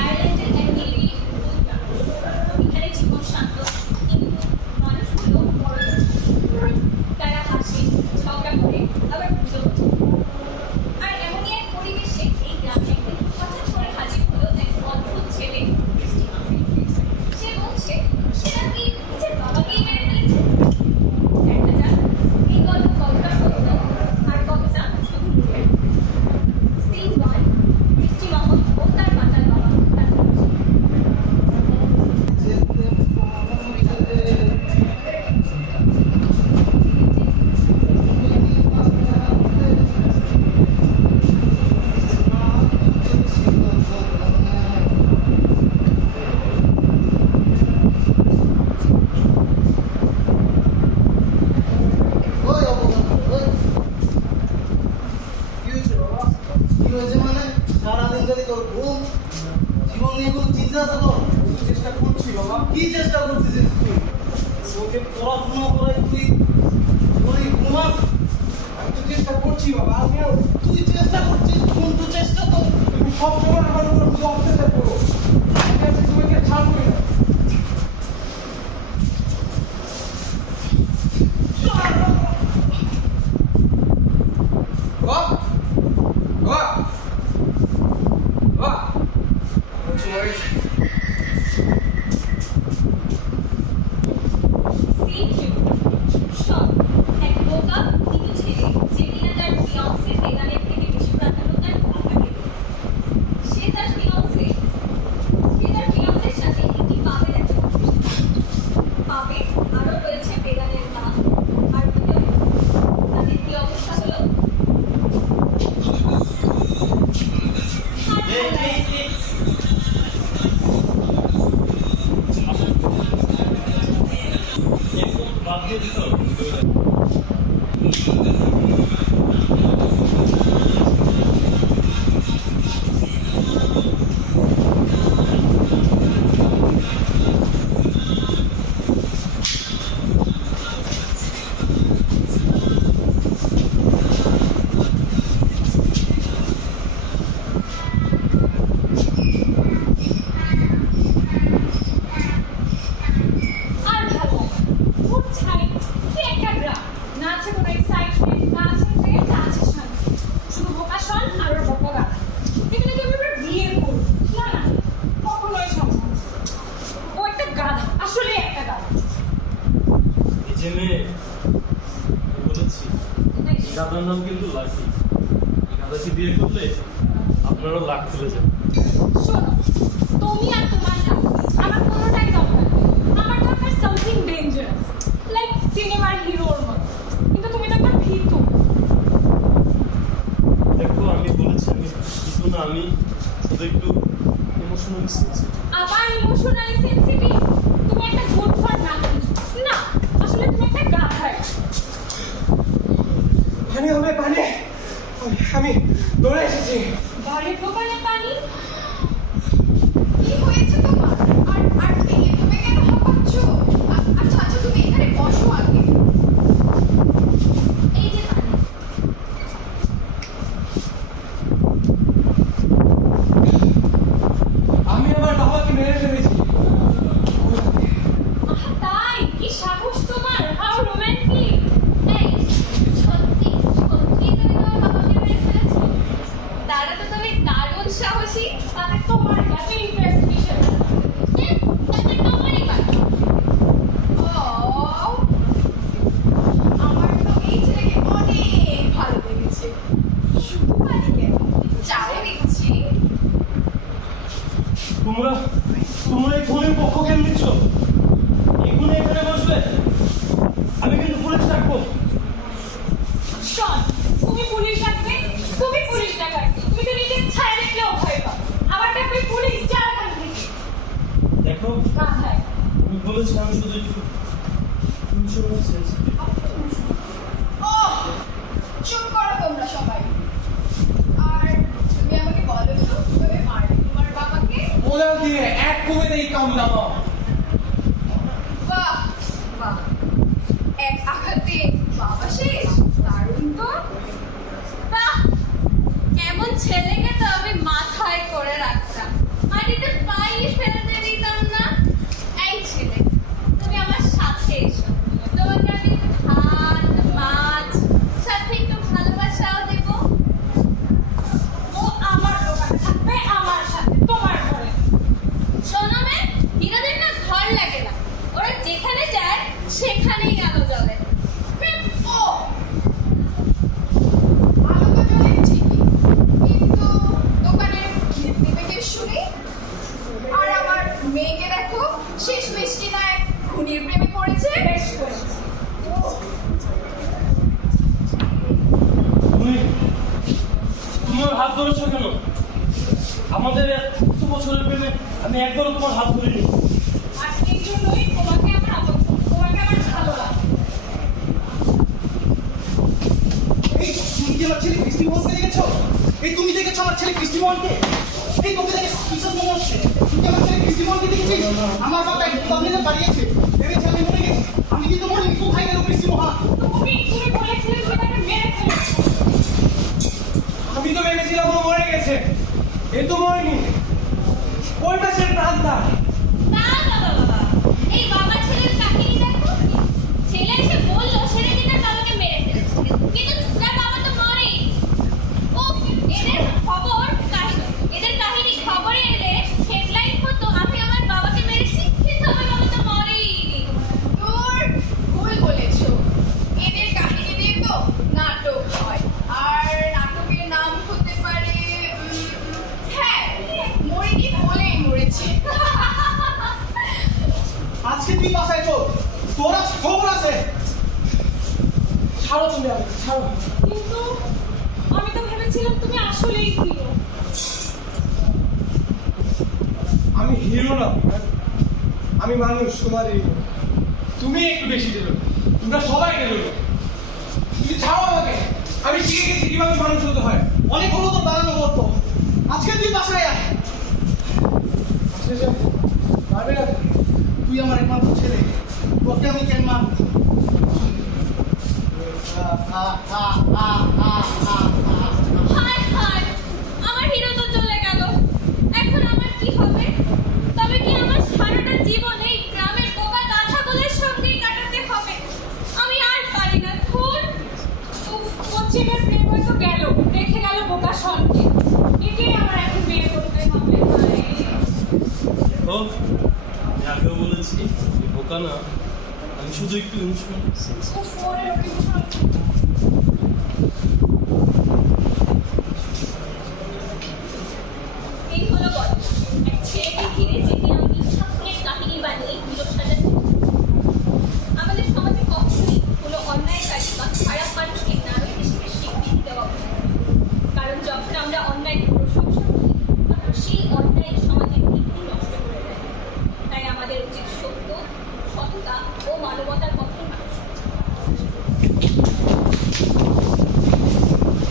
আয়ারল্যান্ডের এক নিরিবিলি গ্রাম। এখানে জীবন শান্ত, কিন্তু মানুষগুলো বড়। তারা হাসে, ঝগড়া করে, আবার পুজো করে। আর এমনই এক পরিবেশে এই গ্রামে একদিন হঠাৎ করে হাজির হলো এক অদ্ভুত ছেলে। সে বলছে সে নাকি নিজের বাবাকেই মেরে ফেলেছে। দেখা যাক এই গল্প কতটা সত্য আর কতটা শুধু লুকে। সিন 1, মিষ্টি মাহমুদ ও তার মাতাল বাবা। সারাদিন ধরে তোর ঘুম জীবন নিয়ে কোনো চিন্তা তো কর। চেষ্টা করছি বাবা। কি চেষ্টা করতেছিস তুই? তোকে পড়াশোনা করে তুই ঘুমাস। আমি তো চেষ্টা করছি বাবা। আমিও তুই চেষ্টা করছিস, কিন্তু চেষ্টা তো তুমি সবসময় আমার উপর শুধু অত্যাচার করো। ঠিক আছে, তোমাকে ছাড়বই না। বাবা, বাবা, বাবা, বলছি মরে গেছে। সিন 2, শখ। এক বোকা কিন্তু ছেলে যে কিনা তার ফিয়ান্সে বেগানের থেকে বেশি প্রাধান্য তার বাবাকে দেয়। সে তার ফিয়ান্সের সাথে একটি পাবে দেখা করছে। পাবে আরও রয়েছে বেগানের মা আর দুজন। তাদের কি অবস্থা হলো? বাদ দিয়ে দিত আর ভালো খুব ছাই কি একটা গ্রাম। না আছে কোনো এক্সাইটমেন্ট, না আছে ট্রেন, না আছে শান্তি। শুধু বোকা শন আর ওর বোকা গান। এখানে কেউ এবার বিয়ে করবে না, না কখনোই সম্ভব না। ও একটা গাধা, আসলে একটা গাধা। এই যে মেয়ে বলেছি এটাই এই দাদার নাম কিন্তু লাকি। এই দাদাকে বিয়ে করলে আপনারও লাখ চলে যাবে। শোনো, তুমি আর তোমার না আমার কোনোটাই দরকার নেই। আমার দরকার সামথিং ডেঞ্জারাস, লাইক সিনেমার হিরোর মতো। কিন্তু তুমি তো একটা ভীতু। দেখো আমি বলেছি আমি কিছু না, আমি শুধু একটু ইমোশনাল সেন্সিটিভ। আবার ইমোশনালি সেনসিটিভ। তুমি একটা গুড ফর নাথিং। না, আসলে তুমি একটা গাধা। পানি হবে, পানি। আমি দৌড়ে এসেছি। বাড়ির দোকানে পানি? কি হয়েছে তোমার? আর তুমি কেন হাঁপাচ্ছ? আচ্ছা আচ্ছা, তুমি এখানে বসো আগে। এই যে পানি। আমি আমার বাবাকে মেরে ফেলেছি। আহা, তাই? কি সাহস তোমার! How romantic! এই, সত্যি সত্যি তুমি তোমার বাবাকে মেরে ফেলেছো? তাহলে তো তুমি দারুণ সাহসী। তাতে তোমার এত ইনভেস্টিগেশন। তাতে তোমারই কথা। আমার তো এই ছেলেকে অনেক ভালো লেগেছে। শুধু পানি কেন, চাও দিচ্ছি। তোমরা তোমরা এই ফোনের পক্ষ কেন নিচ্ছ? এগুলো এখানে বসবে, আমি কিন্তু পুলিশ ডাকবো। শোন, তুমি পুলিশ ডাকবে, তুমি পুলিশ ডাকাবে। তুমি তো নিজের ছায়া দেখলেও ভয় পাও। আবার ডাকবে পুলিশ, যা এখান থেকে। দেখো গাধায়। আমি বলেছি আমি শুধু একটু ইমোশনাল সেন্সিটিভ। ওহ, চুপ করো তোমরা সবাই। আর তুমি আমাকে বলো তো, কিভাবে মারবে তোমার বাবাকে? বলেও দিয়ে এক কুবেতেই কাম দামা। বাহ বাহ, এক আঘাতে বাবা শেষ। দারুণ তো। বাহ, এমন ছেলেকে তো আমি মাথায় করে রাখতাম। মানে নেই। আর আমার মেয়েকে দেখো, শেষমেশ কিনা এক খুনির প্রেমে পড়েছে। বেশ করেছে। তুমি তুমি ওর হাত ধরেছো কেন? আমাদের এত বছরের প্রেমে আমি একবারও তোমার হাত ধরিনি। আর এই জন্যই তোমাকে আমার আপত্তি, তোমাকে আমার ভালো লাগে। এই তুমি কি আমার ছেলে কৃষ্টি মোহনকে দেখেছো? এই তুমি দেখেছো আমার ছেলে কৃষ্টি মোহনকে? এই তোকে দেখে কিসব মনে হচ্ছে? তুমি কি আমার ছেলে কৃষ্টি মোহনকে দেখেছিস? আমার বাবা একটু সামনে পালিয়েছে, ভেবেছে আমি মরে গেছি। আমি কিন্তু মরিনি, কোথায় গেল কৃষ্টি মোহন? তুমি বলেছিলে তুমি তাকে মেরে ফেলেছো। আমি তো ভেবেছিলাম ও মরে গেছে, এ তো মরেনি। ওই মাসের প্রাণটা না বাবা, এই বাবা ছেলের কাহিনী দেখো। ছেলে এসে বললো ছেলে কিনা বাবাকে মেরে ফেলেছে, কিন্তু তার বাবা তো মরেই। ও এদের কাহিনী খবরে এলে হেডলাইন হতো আমি আমার বাবাকে মেরেছি, কিন্তু আমার বাবা তো মরেই। তোর ভুল বলেছো। এদের কাহিনী দিয়ে তো নাটক হয়, আর নাটকের নাম হতে পারে হ্যাঁ, মরিনি বলেই মরেছি। আজকে তুই বাসায় চল, তোর আজ খবর আছে। ছাড়ো তুমি, আমাকে ছাড়ো। কিন্তু আমি তো ভেবেছিলাম তুমি আসলেই হিরো। আমি হিরো না, আমি মানুষ, তোমার হিরো। তুমি একটু বেশি দেবে, তোমরা সবাই দেবে। তুমি ছাড়ো আমাকে, আমি শিখে গেছি কিভাবে মানুষ হতে হয়। অনেক হলো তোর বানানো গল্প, আজকে তুই বাসায় আয়। আচ্ছা যা, পারবে না। তুই আমার একমাত্র ছেলে, তোকে আমি কেন মারব? হায় হায়, আমার হিরো তো চলে গেল, এখন আমার কি হবে? তবে কি আমার সারাটা জীবন এই গ্রামের বোকা গাধাগুলোর সঙ্গেই কাটাতে হবে? আমি আর পারি না, ধুর। কোচিনের প্রেম হয়তো গেল, রেখে গেল বোকা সনকে। এটাই আমার এখন বিয়ে করতে হবে। ও আমি আগেও বলেছি যে বোকা না, আমি শুধু একটু ইনস্ট্রুমেন্ট। ও ফোনের অভিভূষণ। এই হলো গল্প। এক ছেলেকে ঘিরে যেটি আমি স্বপ্নের কাহিনী বানিয়ে হিরো সাজাচ্ছি। আমাদের সমাজে কখনোই কোনো অন্যায়কারী বা খারাপ মানুষকে নারী হিসেবে স্বীকৃতি দেওয়া উচিত নয়। কারণ যখন আমরা অন্যায়কে প্রশংসা করি, তখন সেই অন্যায় সমাজের ভিত্তি নষ্ট করে দেয়। তাই আমাদের উচিত সত্য, সততা ও মানবতার পথে